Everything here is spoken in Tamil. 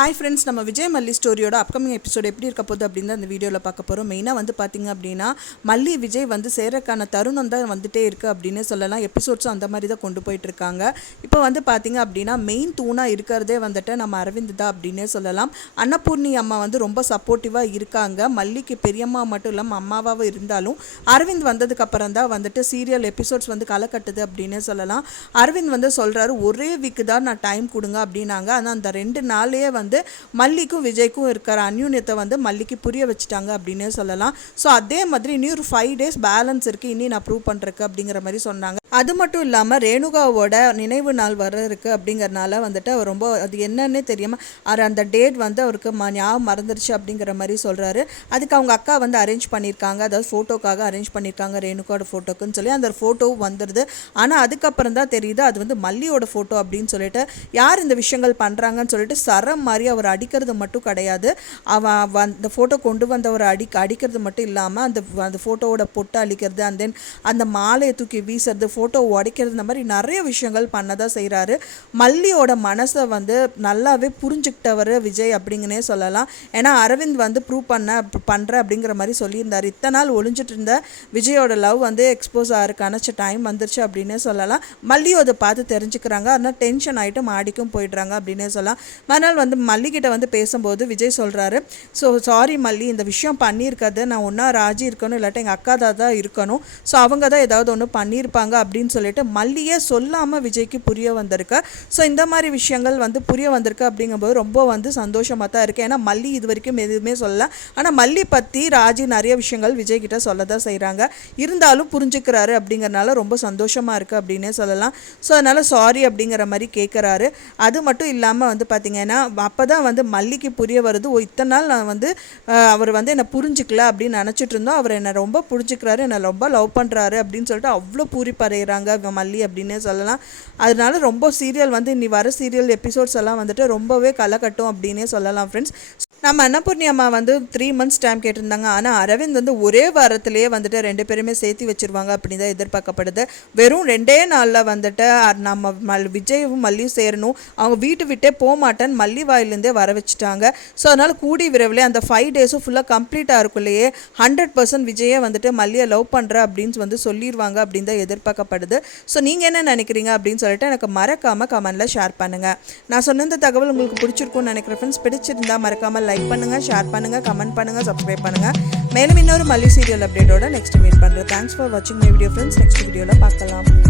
ஹாய் ஃப்ரெண்ட்ஸ், நம்ம விஜய் மல்லி ஸ்டோரியோட அப்கமிங் எபிசோட் எப்படி இருக்க போகுது அப்படின்னு அந்த வீடியோவில் பார்க்க போகிறோம். மெயினாக வந்து பார்த்திங்க அப்படின்னா மல்லி விஜய் வந்து சேரக்கான தருணம் தான் வந்துட்டே இருக்குது அப்படின்னு சொல்லலாம். எபிசோட்ஸும் அந்த மாதிரி தான் கொண்டு போயிட்டுருக்காங்க. இப்போ வந்து பார்த்திங்க அப்படின்னா மெயின் தூணாக இருக்கிறதே வந்துட்டு நம்ம அரவிந்த் தான் அப்படின்னே சொல்லலாம். அன்னபூர்ணி அம்மா வந்து ரொம்ப சப்போர்ட்டிவாக இருக்காங்க. மல்லிக்கு பெரியம்மா மட்டும் இல்லாமல் அம்மாவாக இருந்தாலும் அரவிந்த் வந்ததுக்கப்புறம் தான் வந்துட்டு சீரியல் எபிசோட்ஸ் வந்து களை கட்டுது அப்படின்னே சொல்லலாம். அரவிந்த் வந்து சொல்கிறாரு, ஒரே வீக்கு தான் நான் டைம் கொடுங்க அப்படின்னாங்க. ஆனால் அந்த 2 நாளே வந்து மல்லிக்கும் விஜய்க்கும் இருக்கிற அந்யூன்யத்தை வந்து மல்லிக்கு புரிய வச்சுட்டாங்க அப்படின்னே சொல்லலாம். ஸோ அதே மாதிரி இனி ஒரு 5 days பேலன்ஸ் இருக்குது, இனி நான் ப்ரூவ் பண்ணுறேக்கு அப்படிங்கிற மாதிரி சொன்னாங்க. அது மட்டும் இல்லாமல் ரேணுகாவோட நினைவு நாள் வர இருக்குது அப்படிங்கிறனால வந்துட்டு அவர் ரொம்ப அது என்னன்னே தெரியாமல் அந்த டேட் வந்து அவருக்கு ஞாபகம் மறந்துடுச்சு அப்படிங்கிற மாதிரி சொல்கிறாரு. அதுக்கு அவங்க அக்கா வந்து அரேஞ்ச் பண்ணியிருக்காங்க, அதாவது ஃபோட்டோக்காக அரேஞ்ச் பண்ணியிருக்காங்க ரேணுகாவோட ஃபோட்டோக்குன்னு சொல்லி. அந்த ஃபோட்டோவும் வந்துடுது. ஆனால் அதுக்கப்புறம் தான் தெரியுது அது வந்து மல்லியோட ஃபோட்டோ அப்படின்னு சொல்லிட்டு. யார் இந்த விஷயங்கள் பண்ணுறாங்கன்னு சொல்லிட்டு சரம் மாதிரி அவர் அடிக்கிறது மட்டும் கிடையாது, அந்த ஃபோட்டோ கொண்டு வந்தவர் அடிக்கிறது மட்டும் இல்லாமல் அந்த ஃபோட்டோவோட பொட்டை அழிக்கிறது, அண்ட் தென் அந்த மாலையை தூக்கி வீசுறது, ஃபோட்டோ உடைக்கிறது, இந்த மாதிரி நிறைய விஷயங்கள் பண்ணதான் செய்கிறாரு. மல்லியோட மனசை வந்து நல்லாவே புரிஞ்சுக்கிட்டவர் விஜய் அப்படிங்கன்னே சொல்லலாம். ஏன்னா அரவிந்த் வந்து ப்ரூவ் பண்ணுறேன் அப்படிங்கிற மாதிரி சொல்லியிருந்தார். இத்தனை நாள் ஒளிஞ்சிட்டு இருந்த விஜயோட லவ் வந்து எக்ஸ்போஸ் ஆகிறக்கான டைம் வந்துருச்சு அப்படின்னே சொல்லலாம். மல்லியும் அதை பார்த்து தெரிஞ்சுக்கிறாங்க. அதனால் டென்ஷன் ஆகிட்டு மாடிக்கும் போயிடுறாங்க அப்படின்னே சொல்லலாம். மறுநாள் வந்து மல்லிகிட்ட வந்து பேசும்போது விஜய் சொல்கிறாரு, ஸோ சாரி மல்லி, இந்த விஷயம் பண்ணியிருக்கிறது நான் ஒன்றா ராஜி இருக்கணும், இல்லாட்டி எங்கள் அக்கா தான் இருக்கணும், ஸோ அவங்க தான் ஏதாவது ஒன்று பண்ணியிருப்பாங்க அப்படின்னு சொல்லிட்டு மல்லியே சொல்லாமல் விஜய்க்கு புரிய வந்திருக்கு. ஸோ இந்த மாதிரி விஷயங்கள் வந்து புரிய வந்திருக்கு அப்படிங்கும்போது ரொம்ப வந்து சந்தோஷமாக தான் இருக்குது. ஏன்னா மல்லி இது வரைக்கும் எதுவுமே சொல்லல. ஆனால் மல்லி பற்றி ராஜி நிறைய விஷயங்கள் விஜய்கிட்ட சொல்ல தான் செய்கிறாங்க. இருந்தாலும் புரிஞ்சுக்கிறாரு அப்படிங்கிறனால ரொம்ப சந்தோஷமாக இருக்குது அப்படின்னே சொல்லலாம். ஸோ அதனால் சாரி அப்படிங்கிற மாதிரி கேட்குறாரு. அது மட்டும் இல்லாமல் வந்து பார்த்திங்கன்னா அப்போ தான் வந்து மல்லிக்கு புரிய வருது, இத்தனை நாள் நான் வந்து அவர் வந்து என்னை புரிஞ்சிக்கல அப்படின்னு நினச்சிட்டு இருந்தோம், அவர் என்னை ரொம்ப புரிஞ்சுக்கிறாரு, என்னை ரொம்ப லவ் பண்ணுறாரு அப்படின்னு சொல்லிட்டு அவ்வளோ பூரிப்படைகிறாங்க மல்லி அப்படின்னே சொல்லலாம். அதனால ரொம்ப சீரியல் வந்து இனி வர சீரியல் எபிசோட்ஸ் எல்லாம் வந்துட்டு ரொம்பவே களை கட்டும் அப்படின்னே சொல்லலாம் ஃப்ரெண்ட்ஸ். நம்ம அன்னபூர்ணி அம்மா வந்து 3 months டைம் கேட்டிருந்தாங்க. ஆனால் அரவிந்த் வந்து ஒரே வாரத்திலேயே வந்துட்டு 2 பேருமே சேர்த்து வச்சுருவாங்க அப்படின்னு தான் எதிர்பார்க்கப்படுது. வெறும் 2 நாளில் வந்துட்டு நம்ம விஜயும் மல்லியும் சேரணும், அவங்க வீட்டு விட்டே போக மாட்டேன்னு மல்லி வாயிலேருந்தே வர வச்சுட்டாங்க. ஸோ அதனால் கூடி விரைவில் அந்த 5 days ஃபுல்லாக கம்ப்ளீட்டாக இருக்குள்ளேயே 100% விஜயே வந்துட்டு மல்லியை லவ் பண்ணுற அப்படின்னு வந்து சொல்லிடுவாங்க அப்படின்னு தான் எதிர்பார்க்கப்படுது. ஸோ நீங்கள் என்ன நினைக்கிறீங்க அப்படின்னு சொல்லிட்டு எனக்கு மறக்காமல் கமெண்டில் ஷேர் பண்ணுங்கள். நான் சொன்ன இந்த தகவல் உங்களுக்கு பிடிச்சிருக்கும்னு நினைக்கிறேன் ஃப்ரெண்ட்ஸ். பிடிச்சிருந்தா மறக்காமல் லைக் பண்ணுங்கள், ஷேர் பண்ணுங்கள், கமெண்ட் பண்ணுங்கள், சப்ஸ்கிரைப் பண்ணுங்கள். மேலும் இன்னொரு மல்லி சீரியல் அப்டேட்டோட நெக்ஸ்ட் மீட் பண்ணுறேன். தேங்க்ஸ் ஃபார் வாட்சிங் மை வீடியோ ஃப்ரெண்ட்ஸ். நெக்ஸ்ட் வீடியோவில் பார்க்கலாம்.